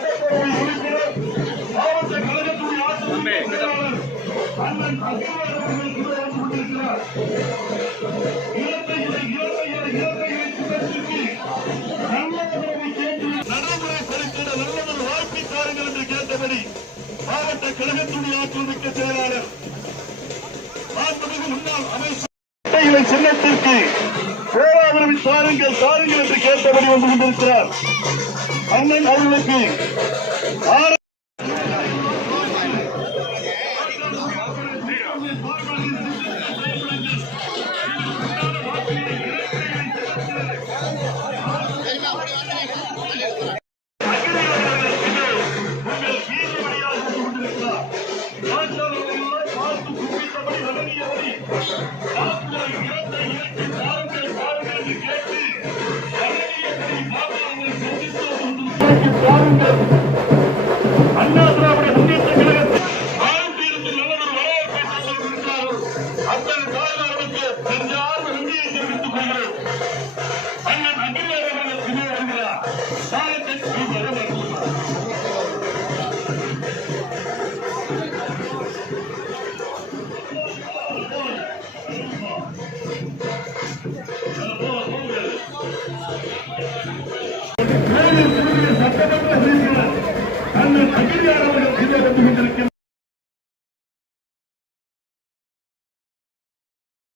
உறுப்பினர் மாவட்ட கழகத்துடைய தம்பி, ஆட்சியர் செயலாளர் அண்ணன் அகிலர் அவர்கள் கூட வந்து கொண்டிருக்கிறார் தளபதி மாவட்ட கழகத்துடைய ஆற்றல் மிக்க செயலாளர். மாண்புமிகு முன்னாள் அமைச்சர். சின்னத்திற்கு போராதரவை தாருங்கள் தாருங்கள் என்று கேட்டபடி வந்து கொண்டிருக்கிறார். அண்ணன் அவர்களுக்கு Thank you. பார்த்து வழங்கியபடி நாட்கள் இறந்த இயற்கை தாருங்கள் தாருங்கள் கேட்டு சந்தித்து வந்து பாருங்கள் அண்ணா திராவிட முன்னேற்ற கழகத்தில் ஆயிரத்தி வரவேற்பை அத்தனை நெஞ்சார்ந்த நன்றியை தெரிவித்துக் கொள்கிறேன் அண்ணன் அகிலேர் அவர்கள் மேலும்